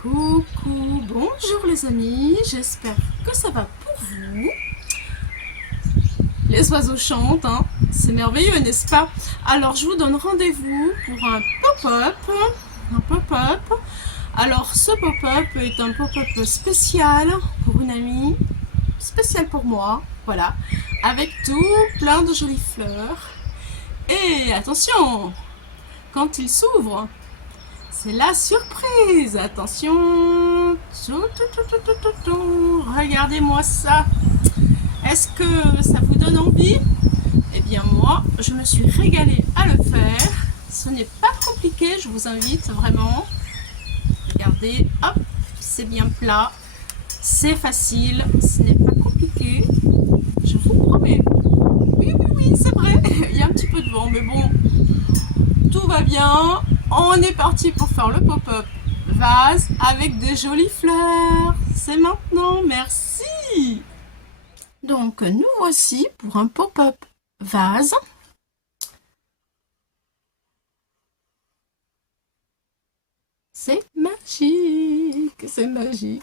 Coucou, bonjour les amis, j'espère que ça va pour vous. Les oiseaux chantent, hein, c'est merveilleux, n'est-ce pas? Alors je vous donne rendez-vous pour un pop-up. Un pop-up. Alors ce pop-up est un pop-up spécial pour une amie, spécial pour moi, voilà, avec tout plein de jolies fleurs. Et attention, quand il s'ouvre, c'est la surprise. Attention. Regardez-moi ça. Est-ce que ça vous donne envie? Eh bien moi, je me suis régalée à le faire. Ce n'est pas compliqué, je vous invite vraiment. Regardez, hop, c'est bien plat. C'est facile, ce n'est pas compliqué. Je vous promets. Oui, oui, oui, c'est vrai. Il y a un petit peu de vent, mais bon, tout va bien. On est parti pour faire le pop-up vase avec des jolies fleurs. C'est maintenant, merci. Donc nous voici pour un pop-up vase. C'est magique,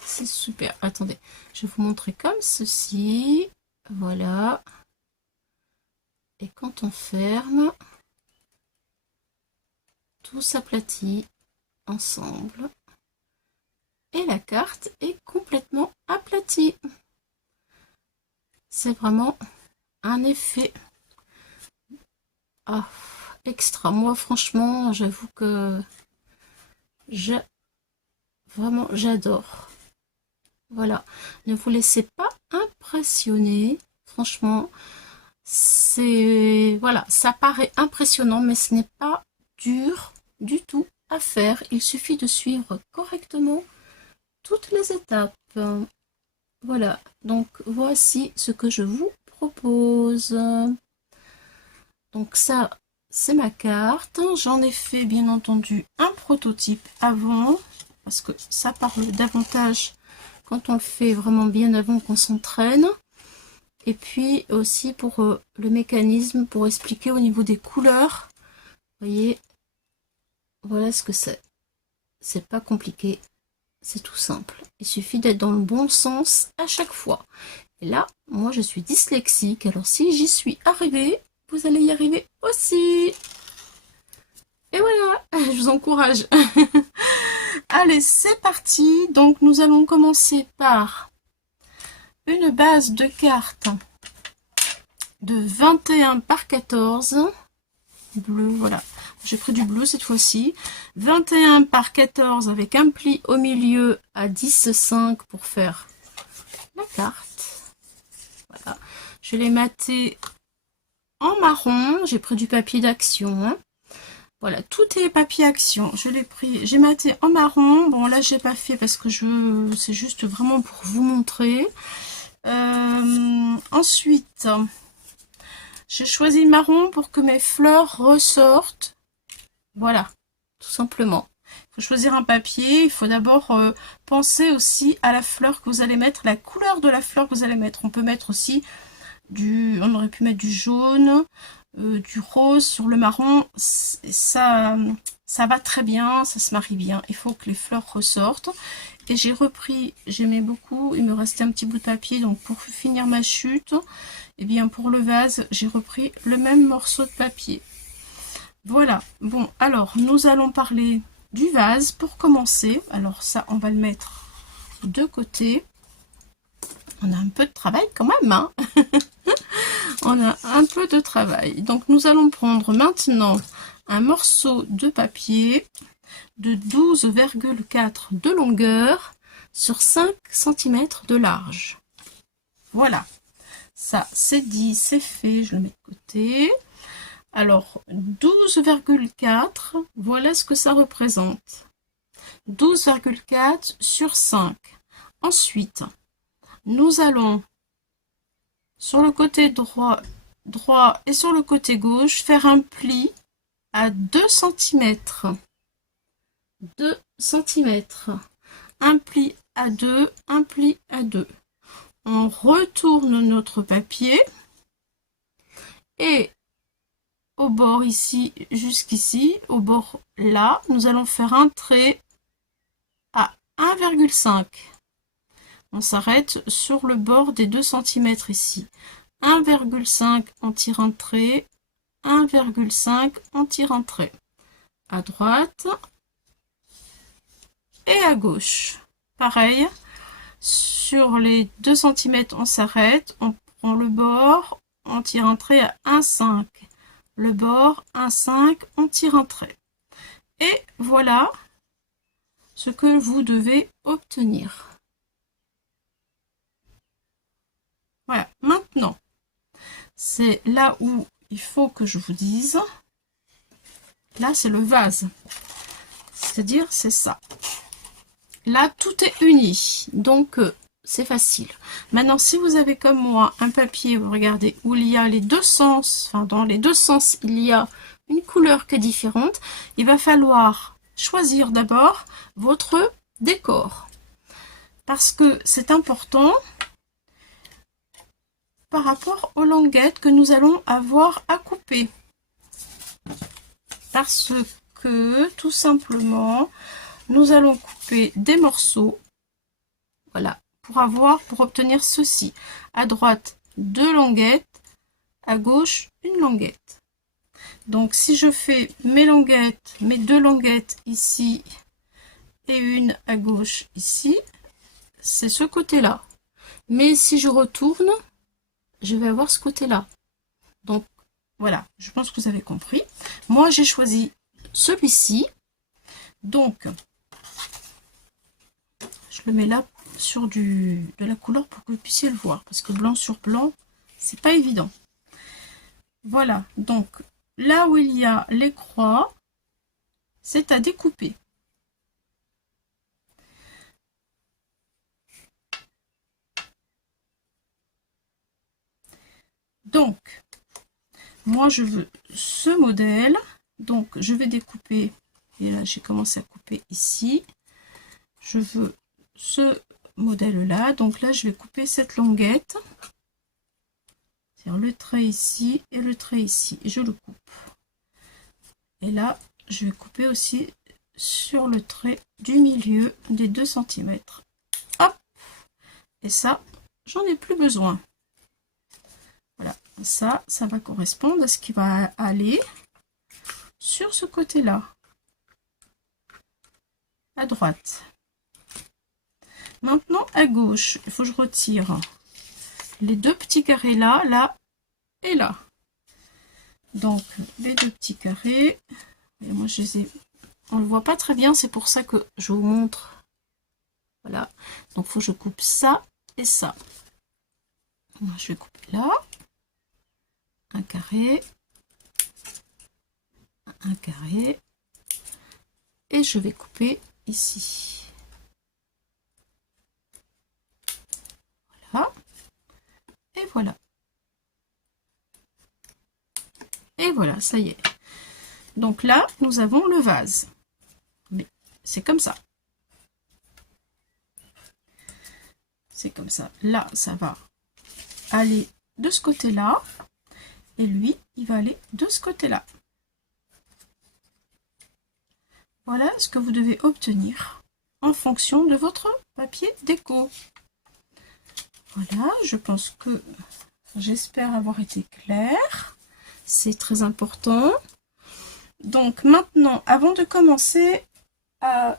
c'est super. Attendez, je vais vous montrer comme ceci. Voilà. Et quand on ferme, tout s'aplatit ensemble. Et la carte est complètement aplatie. C'est vraiment un effet extra. Moi, franchement, j'avoue que vraiment, j'adore. Voilà. Ne vous laissez pas impressionner. Franchement, voilà, ça paraît impressionnant, mais ce n'est pas dur du tout à faire. Il suffit de suivre correctement toutes les étapes. Voilà, donc voici ce que je vous propose. Donc ça, c'est ma carte. J'en ai fait bien entendu un prototype avant, parce que ça parle davantage quand on le fait vraiment bien avant qu'on s'entraîne. Et puis aussi pour le mécanisme, pour expliquer au niveau des couleurs. Vous voyez, voilà ce que c'est. C'est pas compliqué, c'est tout simple. Il suffit d'être dans le bon sens à chaque fois. Et là, moi je suis dyslexique, alors si j'y suis arrivée, vous allez y arriver aussi. Et voilà, je vous encourage. Allez, c'est parti. Donc nous allons commencer par une base de cartes de 21 par 14. Bleu, voilà. J'ai pris du bleu cette fois-ci. 21 par 14 avec un pli au milieu à 10,5 pour faire la carte. Voilà. Je l'ai maté en marron. J'ai pris du papier d'action. Voilà, tout est papier action. Je l'ai pris, j'ai maté en marron. Bon, là, j'ai pas fait parce que c'est juste vraiment pour vous montrer. Ensuite, j'ai choisi le marron pour que mes fleurs ressortent. Voilà, tout simplement. Il faut choisir un papier. Il faut d'abord penser aussi à la fleur que vous allez mettre, la couleur de la fleur que vous allez mettre. On peut mettre aussi on aurait pu mettre du jaune, du rose sur le marron. Ça va très bien, ça se marie bien. Il faut que les fleurs ressortent. Et j'ai repris, j'aimais beaucoup, il me restait un petit bout de papier, donc pour finir ma chute, et bien pour le vase, j'ai repris le même morceau de papier. Voilà, bon, alors nous allons parler du vase pour commencer. Alors ça, on va le mettre de côté. On a un peu de travail quand même, hein. On a un peu de travail. Donc nous allons prendre maintenant un morceau de papier de 12,4 de longueur sur 5 cm de large. Voilà, ça c'est dit, c'est fait, je le mets de côté. Alors 12,4, voilà ce que ça représente. 12,4 sur 5. Ensuite, nous allons sur le côté droit et sur le côté gauche faire un pli à 2 cm. 2 cm. Un pli à 2, un pli à 2. On retourne notre papier et au bord ici, jusqu'ici, au bord là, nous allons faire un trait à 1 1,5. On s'arrête sur le bord des 2 cm ici. 1,5, on tire un trait. 1,5, on tire un trait. À droite et à gauche. Pareil, sur les 2 cm, on s'arrête, on prend le bord, on tire un trait à 1,5. Le bord, 1,5, on tire un trait. Et voilà ce que vous devez obtenir. Voilà, maintenant, c'est là où il faut que je vous dise. Là, c'est le vase. C'est-à-dire, c'est ça. Là, tout est uni. Donc, c'est facile. Maintenant, si vous avez comme moi un papier, vous regardez, où il y a les deux sens, enfin, dans les deux sens, il y a une couleur qui est différente, il va falloir choisir d'abord votre décor. Parce que c'est important par rapport aux languettes que nous allons avoir à couper. Parce que, tout simplement, nous allons couper des morceaux, voilà, pour obtenir ceci. À droite, 2 languettes, à gauche, une languette. Donc, si je fais mes languettes, mes 2 languettes ici, et une à gauche ici, c'est ce côté-là. Mais si je retourne, je vais avoir ce côté-là. Donc, voilà, je pense que vous avez compris. Moi, j'ai choisi celui-ci. Donc, je le mets là sur de la couleur pour que vous puissiez le voir. Parce que blanc sur blanc, c'est pas évident. Voilà, donc, là où il y a les croix, c'est à découper. Donc, moi, je veux ce modèle. Donc, je vais découper. Et là, j'ai commencé à couper ici. Je veux ce modèle-là. Donc là, je vais couper cette languette. C'est-à-dire le trait ici et le trait ici. Et je le coupe. Et là, je vais couper aussi sur le trait du milieu des 2 cm. Hop! Et ça, j'en ai plus besoin. Voilà, ça va correspondre à ce qui va aller sur ce côté-là, à droite. Maintenant, à gauche, il faut que je retire les 2 petits carrés là, là et là. Donc, les 2 petits carrés, et moi je les ai, on le voit pas très bien, c'est pour ça que je vous montre. Voilà, donc il faut que je coupe ça et ça. Je vais couper là. Un carré, un carré, et je vais couper ici. Voilà, et voilà. Et voilà, ça y est. Donc là, nous avons le vase. Mais c'est comme ça. C'est comme ça. Là, ça va aller de ce côté-là. Et lui, il va aller de ce côté-là. Voilà ce que vous devez obtenir en fonction de votre papier déco. Voilà, je pense que j'espère avoir été claire. C'est très important. Donc maintenant, avant de commencer à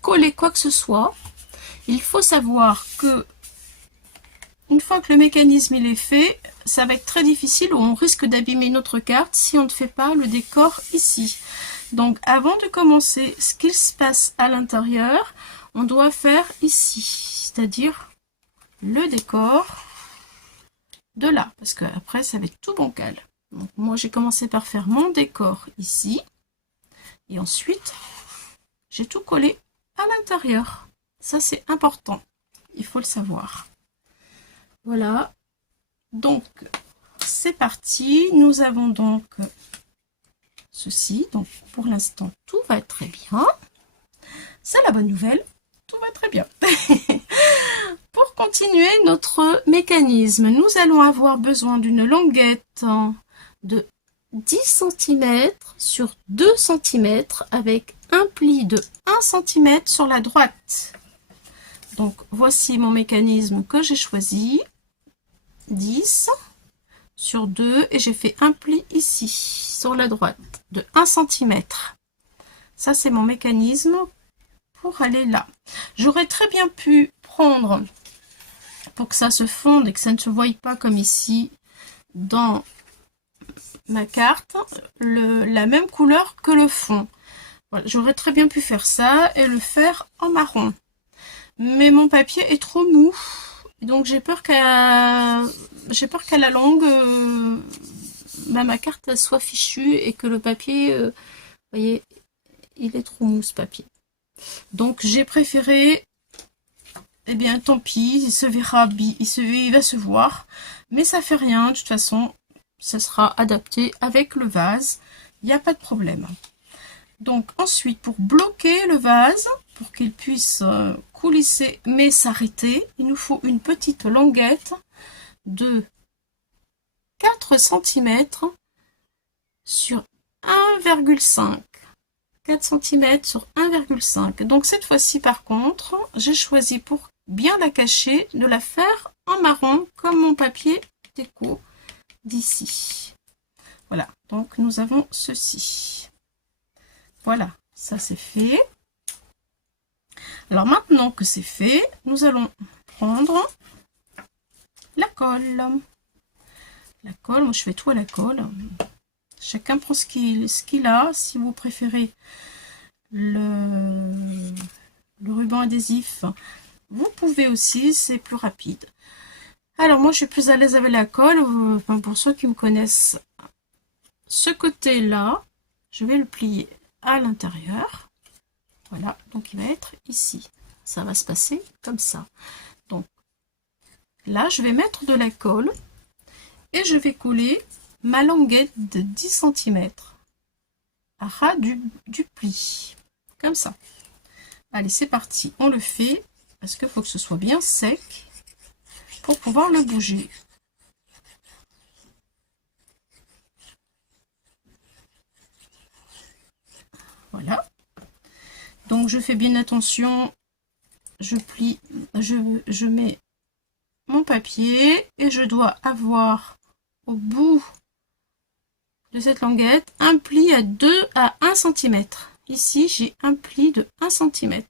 coller quoi que ce soit, il faut savoir que une fois que le mécanisme il est fait, ça va être très difficile ou on risque d'abîmer notre carte si on ne fait pas le décor ici. Donc avant de commencer ce qu'il se passe à l'intérieur, on doit faire ici, c'est-à-dire le décor de là, parce que après ça va être tout bancal. Donc moi j'ai commencé par faire mon décor ici, et ensuite j'ai tout collé à l'intérieur. Ça c'est important, il faut le savoir. Voilà, donc c'est parti. Nous avons donc ceci. Donc pour l'instant, tout va très bien. C'est la bonne nouvelle, tout va très bien. Pour continuer notre mécanisme, nous allons avoir besoin d'une languette de 10 centimètres sur 2 centimètres avec un pli de 1 centimètre sur la droite. Donc voici mon mécanisme que j'ai choisi. 10 sur 2 et j'ai fait un pli ici sur la droite de 1 centimètre. Ça c'est mon mécanisme pour aller là. J'aurais très bien pu prendre, pour que ça se fonde et que ça ne se voie pas comme ici dans ma carte, la même couleur que le fond. Voilà, j'aurais très bien pu faire ça et le faire en marron. Mais mon papier est trop mou. Donc j'ai peur qu'à la longue, ma carte soit fichue et que le papier, vous voyez, il est trop mou ce papier. Donc j'ai préféré, eh bien tant pis, il se verra, il va se voir, mais ça fait rien, de toute façon, ça sera adapté avec le vase, il n'y a pas de problème. Donc ensuite, pour bloquer le vase, pour qu'il puisse coulisser mais s'arrêter, il nous faut une petite languette de 4 cm sur 1,5. 4 cm sur 1,5. Donc cette fois-ci par contre, j'ai choisi pour bien la cacher de la faire en marron comme mon papier déco d'ici. Voilà, donc nous avons ceci. Voilà, ça c'est fait. Alors maintenant que c'est fait, nous allons prendre la colle. La colle, moi je fais tout à la colle. Chacun prend ce qu'il a. Si vous préférez le ruban adhésif, vous pouvez aussi, c'est plus rapide. Alors moi je suis plus à l'aise avec la colle. Enfin, pour ceux qui me connaissent, ce côté là, je vais le plier à l'intérieur. Voilà, donc il va être ici. Ça va se passer comme ça. Donc là, je vais mettre de la colle et je vais coller ma languette de 10 cm à ras du pli. Comme ça. Allez, c'est parti. On le fait parce qu'il faut que ce soit bien sec pour pouvoir le bouger. Voilà. Donc je fais bien attention. Je plie, je mets mon papier et je dois avoir au bout de cette languette un pli à 2 à 1 cm. Ici, j'ai un pli de 1 cm.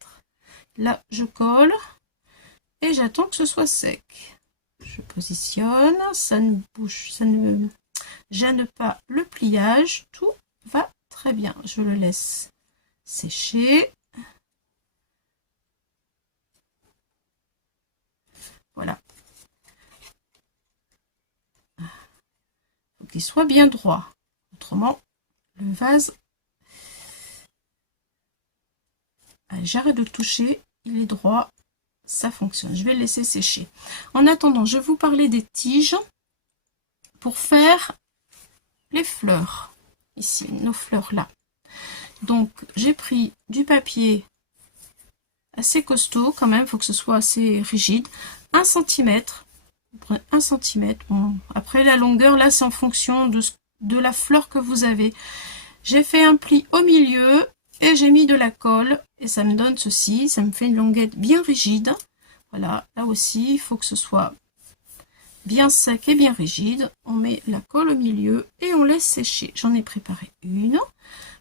Là, je colle et j'attends que ce soit sec. Je positionne, ça ne bouge, ça ne gêne pas le pliage, tout va très bien. Je le laisse sécher. Voilà. Il faut qu'il soit bien droit. Autrement, le vase... Allez, j'arrête de le toucher, il est droit, ça fonctionne. Je vais le laisser sécher. En attendant, je vais vous parler des tiges pour faire les fleurs. Ici, nos fleurs là. Donc, j'ai pris du papier assez costaud quand même, il faut que ce soit assez rigide. 1 cm. 1 cm. Bon, après la longueur, là, c'est en fonction de la fleur que vous avez. J'ai fait un pli au milieu et j'ai mis de la colle et ça me donne ceci. Ça me fait une languette bien rigide. Voilà, là aussi, il faut que ce soit bien sec et bien rigide. On met la colle au milieu et on laisse sécher. J'en ai préparé une.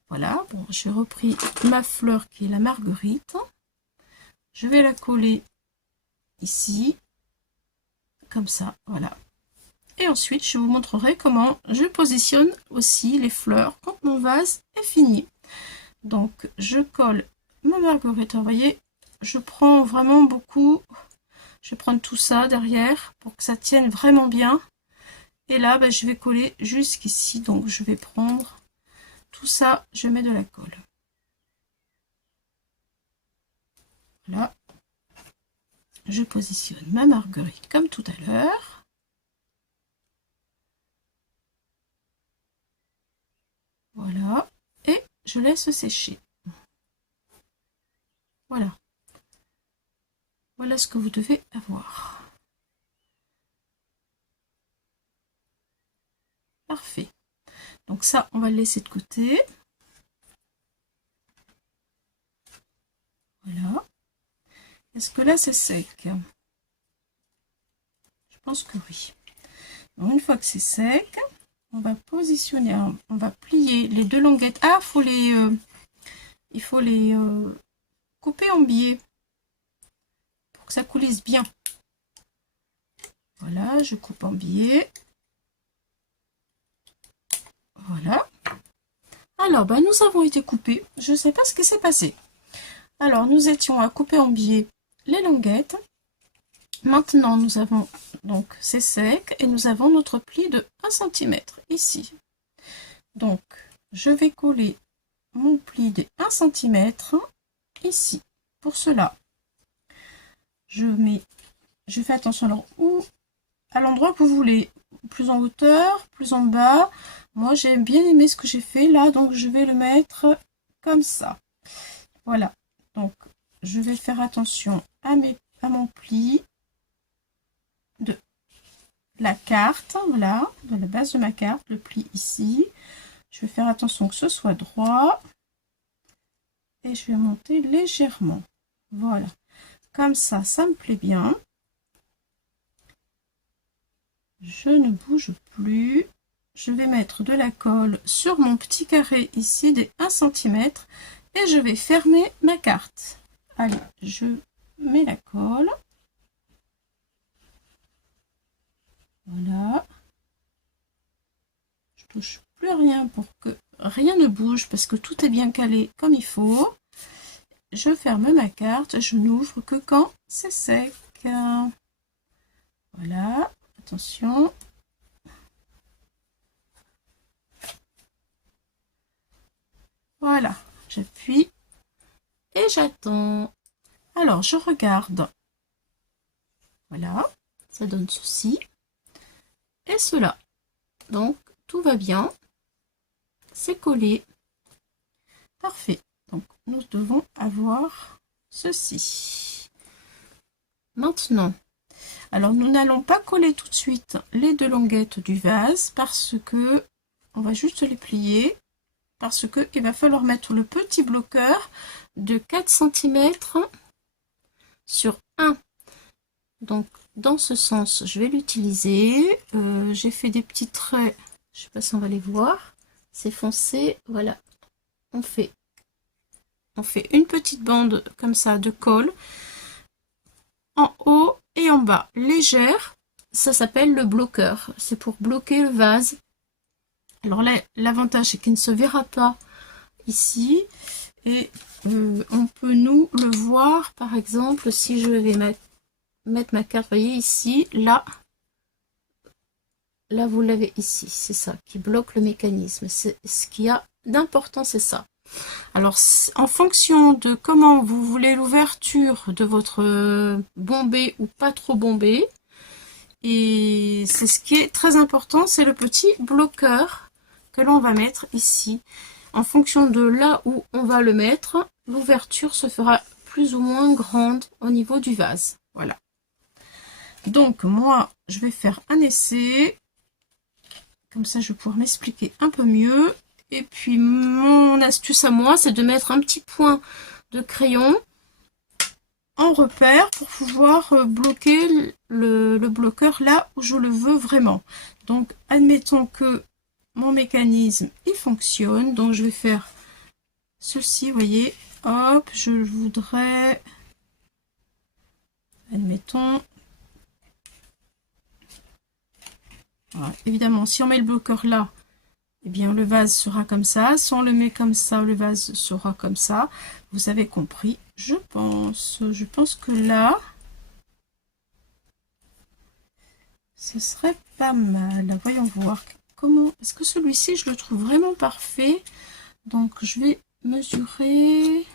Voilà, bon, j'ai repris ma fleur qui est la marguerite. Je vais la coller ici, comme ça, voilà. Et ensuite, je vous montrerai comment je positionne aussi les fleurs quand mon vase est fini. Donc, je colle ma marguerite, vous voyez, je prends vraiment beaucoup. Je vais prendre tout ça derrière pour que ça tienne vraiment bien. Et là, ben, je vais coller jusqu'ici. Donc, je vais prendre tout ça, je mets de la colle. Voilà. Je positionne ma marguerite comme tout à l'heure. Voilà. Et je laisse sécher. Voilà. Voilà ce que vous devez avoir. Parfait. Donc ça, on va le laisser de côté. Voilà. Est-ce que là, c'est sec? Je pense que oui. Donc, une fois que c'est sec, on va positionner, on va plier les deux languettes. Ah, il faut les couper en biais pour que ça coulisse bien. Voilà, je coupe en biais. Voilà. Alors, ben, nous avons été coupés. Je ne sais pas ce qui s'est passé. Alors, nous étions à couper en biais les languettes. Maintenant, nous avons, donc, c'est sec et nous avons notre pli de 1 cm ici. Donc, je vais coller mon pli de 1 cm ici. Pour cela, je fais attention alors à l'endroit que vous voulez, plus en hauteur, plus en bas. Moi, j'ai bien aimé ce que j'ai fait là, donc je vais le mettre comme ça. Voilà. Donc, je vais faire attention à mon pli de la carte, voilà, de la base de ma carte, le pli ici. Je vais faire attention que ce soit droit et je vais monter légèrement. Voilà, comme ça me plaît bien. Je ne bouge plus. Je vais mettre de la colle sur mon petit carré ici des 1 cm et je vais fermer ma carte. Allez, je mets la colle. Voilà. Je touche plus à rien pour que rien ne bouge parce que tout est bien calé comme il faut. Je ferme ma carte, je n'ouvre que quand c'est sec. Voilà, attention. Voilà, j'appuie et j'attends. Alors, je regarde. Voilà, ça donne ceci et cela. Donc, tout va bien. C'est collé. Parfait. Donc, nous devons avoir ceci. Maintenant, alors nous n'allons pas coller tout de suite les deux languettes du vase parce que on va juste les plier. Parce que il va falloir mettre le petit bloqueur de 4 cm sur 1. Donc, dans ce sens, je vais l'utiliser. J'ai fait des petits traits. Je ne sais pas si on va les voir. C'est foncé. Voilà. On fait une petite bande comme ça de colle en haut et en bas, légère. Ça s'appelle le bloqueur. C'est pour bloquer le vase. Alors là, l'avantage c'est qu'il ne se verra pas ici et on peut nous le voir par exemple si je vais mettre ma carte, voyez ici, là vous l'avez ici, c'est ça qui bloque le mécanisme. C'est ce qu'il y a d'important, c'est ça. Alors en fonction de comment vous voulez l'ouverture de votre bombé ou pas trop bombé, et c'est ce qui est très important, c'est le petit bloqueur que l'on va mettre ici. En fonction de là où on va le mettre, l'ouverture se fera plus ou moins grande au niveau du vase. Voilà. Donc moi, je vais faire un essai. Comme ça, je vais pouvoir m'expliquer un peu mieux. Et puis, mon astuce à moi, c'est de mettre un petit point de crayon en repère pour pouvoir bloquer le bloqueur là où je le veux vraiment. Donc, admettons que mon mécanisme, il fonctionne. Donc, je vais faire ceci, vous voyez. Hop, je voudrais... Admettons... Voilà. Évidemment, si on met le bloqueur là, eh bien le vase sera comme ça. Si on le met comme ça, le vase sera comme ça. Vous avez compris, je pense. Je pense que là, ce serait pas mal. Voyons voir comment... Est-ce que celui-ci, je le trouve vraiment parfait? Donc, je vais mesurer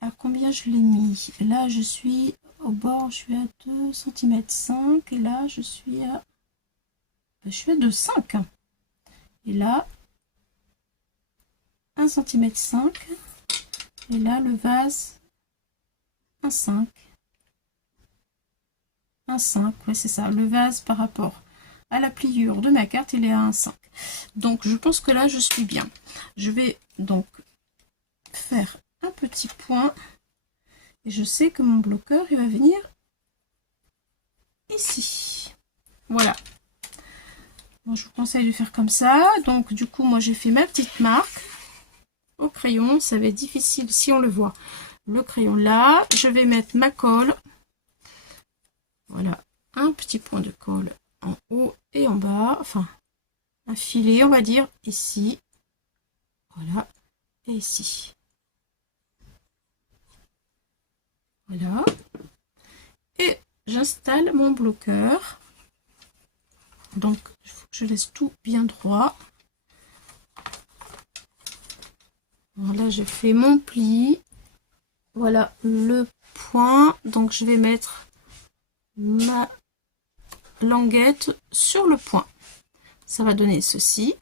à combien je l'ai mis. Là, je suis au bord, je suis à 2,5 cm. Et là, je suis à 2,5 cm. Et là, 1,5 cm. Et là, le vase, 1,5 cm. 1,5 cm, ouais, c'est ça. Le vase par rapport à la pliure de ma carte, il est à 1,5 cm. Donc je pense que là je suis bien. Je vais donc faire un petit point et je sais que mon bloqueur il va venir ici. Voilà. Moi je vous conseille de faire comme ça. Donc du coup moi j'ai fait ma petite marque au crayon. Ça va être difficile si on le voit. Le crayon là, je vais mettre ma colle. Voilà, un petit point de colle en haut et en bas, enfin un filet on va dire ici, voilà, et ici, voilà, et j'installe mon bloqueur. Donc il faut que je laisse tout bien droit. Voilà, j'ai fait mon pli, voilà le point, donc je vais mettre ma languette sur le point. Ça va donner ceci.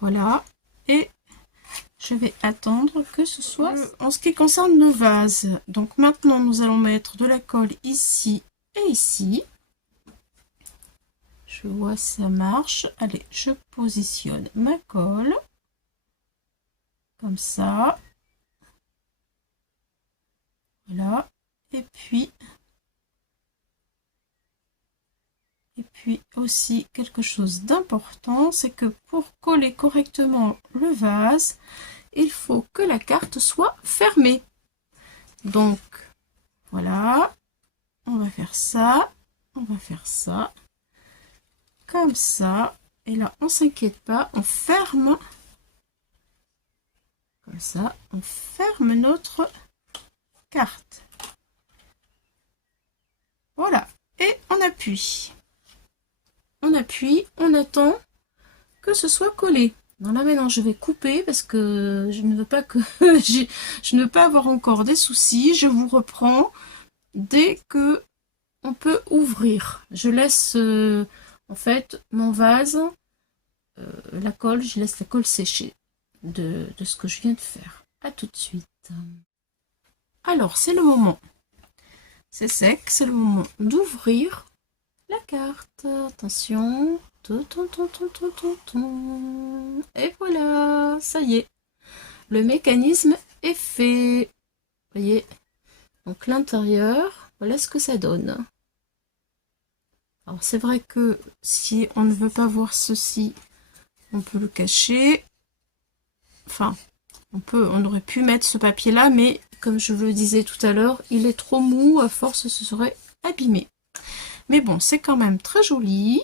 Voilà. Et je vais attendre que ce soit... En ce qui concerne le vase, donc maintenant nous allons mettre de la colle ici et ici. Je vois ça marche. Allez, je positionne ma colle. Comme ça. Voilà. Et puis aussi quelque chose d'important, c'est que pour coller correctement le vase, il faut que la carte soit fermée. Donc voilà, on va faire ça, on va faire ça, comme ça, et là on s'inquiète pas, on ferme, comme ça, on ferme notre carte. Voilà, et on appuie. On appuie, on attend que ce soit collé. Donc là maintenant je vais couper parce que je ne veux pas que je ne veux pas avoir encore des soucis. Je vous reprends dès que on peut ouvrir. Je laisse en fait mon vase, la colle, je laisse la colle sécher de ce que je viens de faire. À tout de suite. Alors c'est le moment. C'est sec, c'est le moment d'ouvrir la carte. Attention. Et voilà, ça y est. Le mécanisme est fait. Vous voyez. Donc l'intérieur, voilà ce que ça donne. Alors c'est vrai que si on ne veut pas voir ceci, on peut le cacher. Enfin, on aurait pu mettre ce papier là, mais comme je vous le disais tout à l'heure, il est trop mou, à force ce serait abîmé. Mais bon, c'est quand même très joli.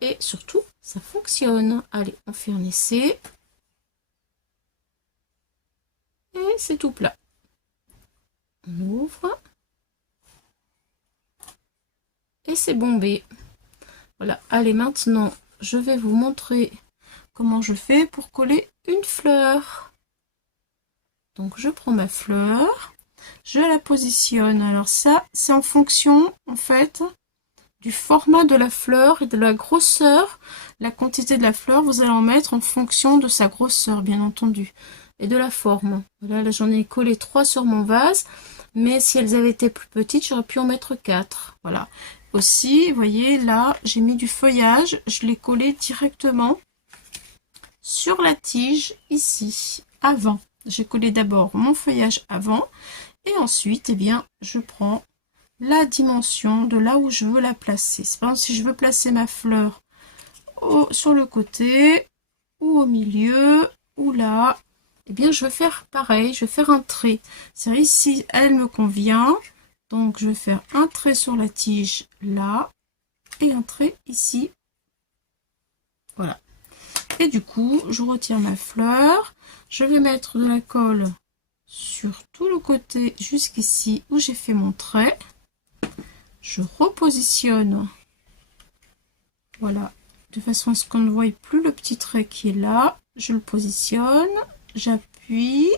Et surtout, ça fonctionne. Allez, on fait un essai. Et c'est tout plat. On ouvre. Et c'est bombé. Voilà. Allez, maintenant, je vais vous montrer comment je fais pour coller une fleur. Donc, je prends ma fleur. Je la positionne. Alors ça, c'est en fonction, en fait, du format de la fleur et de la grosseur. La quantité de la fleur, vous allez en mettre en fonction de sa grosseur, bien entendu, et de la forme. Voilà, là j'en ai collé 3 sur mon vase, mais si elles avaient été plus petites, j'aurais pu en mettre 4. Voilà. Aussi, vous voyez, là, j'ai mis du feuillage, je l'ai collé directement sur la tige, ici, avant. J'ai collé d'abord mon feuillage avant, et ensuite, eh bien, je prends la dimension de là où je veux la placer. C'est par exemple si je veux placer ma fleur sur le côté ou au milieu ou là, et bien je vais faire pareil, je vais faire un trait. C'est ici, elle me convient, donc je vais faire un trait sur la tige là et un trait ici. Voilà. Et du coup, je retire ma fleur, je vais mettre de la colle sur tout le côté jusqu'ici où j'ai fait mon trait. Je repositionne, voilà, de façon à ce qu'on ne voie plus le petit trait qui est là. Je le positionne, j'appuie,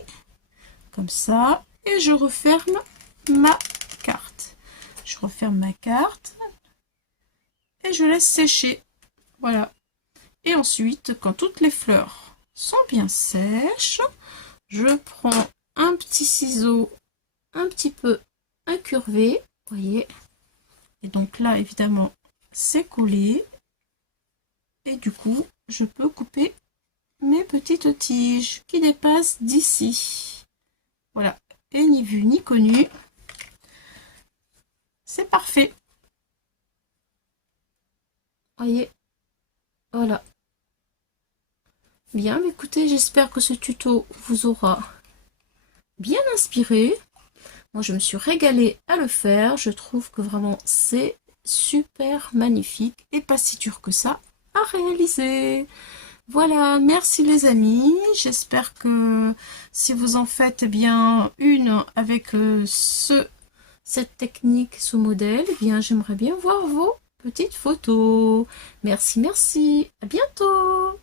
comme ça, et je referme ma carte. Je referme ma carte, et je laisse sécher, voilà. Et ensuite, quand toutes les fleurs sont bien sèches, je prends un petit ciseau un petit peu incurvé, voyez, Et donc là, évidemment, c'est collé. Et du coup, je peux couper mes petites tiges qui dépassent d'ici. Voilà. Et ni vu ni connu. C'est parfait. Voyez. Voilà. Bien, écoutez, j'espère que ce tuto vous aura bien inspiré. Moi, je me suis régalée à le faire. Je trouve que vraiment, c'est super magnifique et pas si dur que ça à réaliser. Voilà, merci les amis. J'espère que si vous en faites bien une avec cette technique, ce modèle, eh bien, j'aimerais bien voir vos petites photos. Merci, merci. À bientôt.